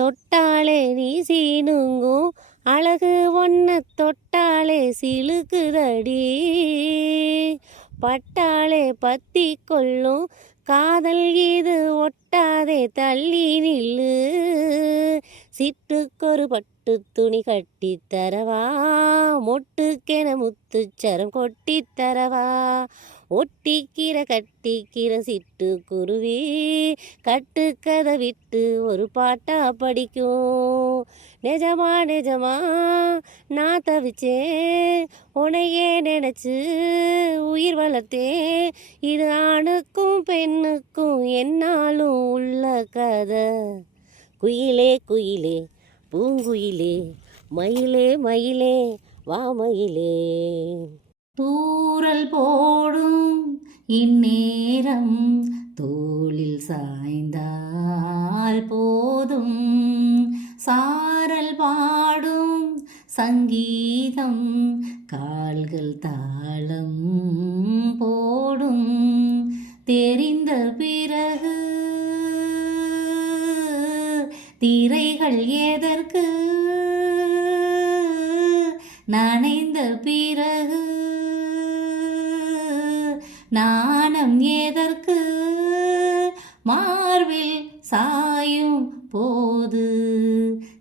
தொட்டாலே நீ சீனுங்கும் அழகு ஒன்ன தொட்டாலே சிலுக்குதடி. பட்டாலே பத்தி கொள்ளும். காதல் இது ஒட்டாதே தள்ளி நில்லு. சிட்டுக்கொரு பட்டு துணி கட்டி தரவா மொட்டுக்கென முத்துச்சரம் கொட்டி தரவா. ஒட்டிக்கிற கட்டிக்கிற சிட்டு குருவி கட்டுக்கதை விட்டு ஒரு பாட்டா படிக்கும். நிஜமா நிஜமா நான் தவிச்சேன் உனையே நினைச்சு உயிர் வளர்த்தேன். இது ஆணுக்கும் பெண்ணுக்கும் என்னாலும் உள்ள கதை. குயிலே குயிலே பூங்குயிலே மயிலே மயிலே வாமயிலே. தூரல் போடும் இந்நேரம் தோளில் சாய்ந்தால் போதும். சாரல் பாடும் சங்கீதம் கால்கள் தாளம் போடும். தெரி திரைகள் எதற்கு? நனைந்த பிறகு நாணம் எதற்கு? மார்பில் சாயும் போது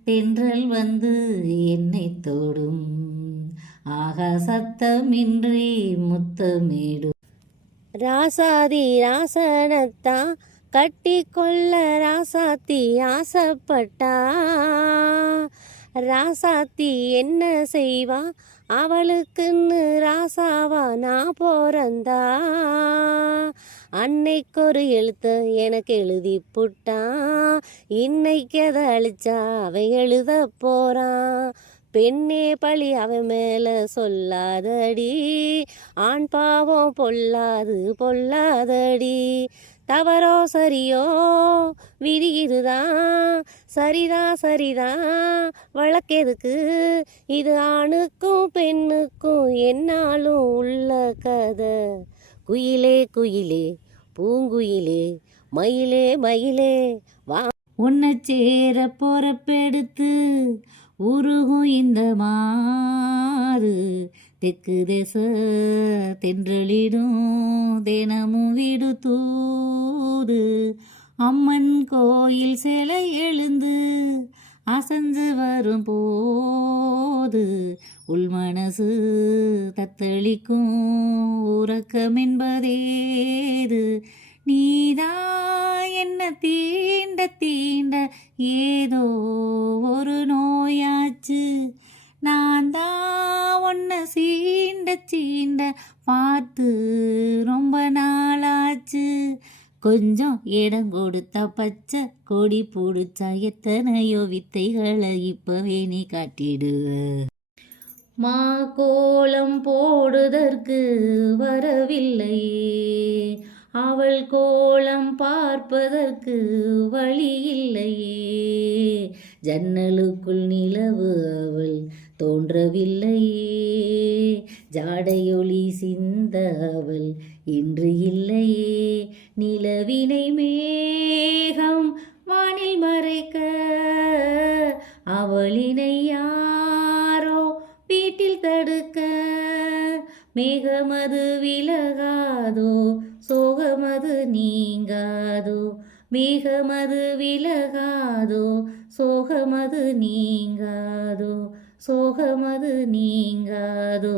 தென்றல் வந்து என்னை தொடும். ஆக சத்தமின்றி முத்தமிடும். ராசாதி ராசனத்தா கட்டி கொள்ள ராசாத்தி ஆசைப்பட்டா. ராசாத்தி என்ன செய்வா? அவளுக்குன்னு ராசாவா? நான் போறந்தா. அன்னைக்கு ஒரு எழுத்த எனக்கு எழுதி புட்டான் இன்னைக்கு அதை அழிச்சா அவன் எழுத போறான் பெண்ணே பழி அவன் மேல சொல்லாதடி. ஆண் பாவம் பொல்லாது பொல்லாதடி. தவறோ சரியோ? விதி இதுதான் சரிதான் சரிதான் வழக்கெதுக்கு இது ஆணுக்கும் பெண்ணுக்கும் என்னாலும் உள்ள கதை. குயிலே குயிலே பூங்குயிலே மயிலே மயிலே வா. உன்னை சேர பொறப்பெடுத்து உருகும் இந்த மா தெற்கு தேச தென்றலிடும் தினமும் வீடு தூது. அம்மன் கோயில் சிலை எழுந்து அசந்து வரும் போது உள்மனசு தத்தளிக்கும் உறக்கம் என்பதேது. நீதா என்ன தீண்ட தீண்ட ஏதோ சீண்ட சீண்ட பார்த்து ரொம்ப நாளாச்சு. கொஞ்சம் இடம் கொடுத்தா பச்சை கொடி பிடிச்சா எத்தனையோ வித்தைகளை இப்பவே நீ காட்டிடுவ மா கோலம் போடுதற்கு வரவில்லையே அவள் கோலம் பார்ப்பதற்கு வழி இல்லையே. ஜன்னலுக்குள் நிலவு அவள் தோன்றவில்லையே. ஜாடையொளி சிந்த அவள் இன்று இல்லையே. நிலவினை மேகம் வானில் மறைக்க அவளினை யாரோ வீட்டில் தடுக்க மேகமது விலகாதோ சோகமது நீங்காதோ மேகமது விலகாதோ சோகமது நீங்காதோ சோகமது நீங்காதோ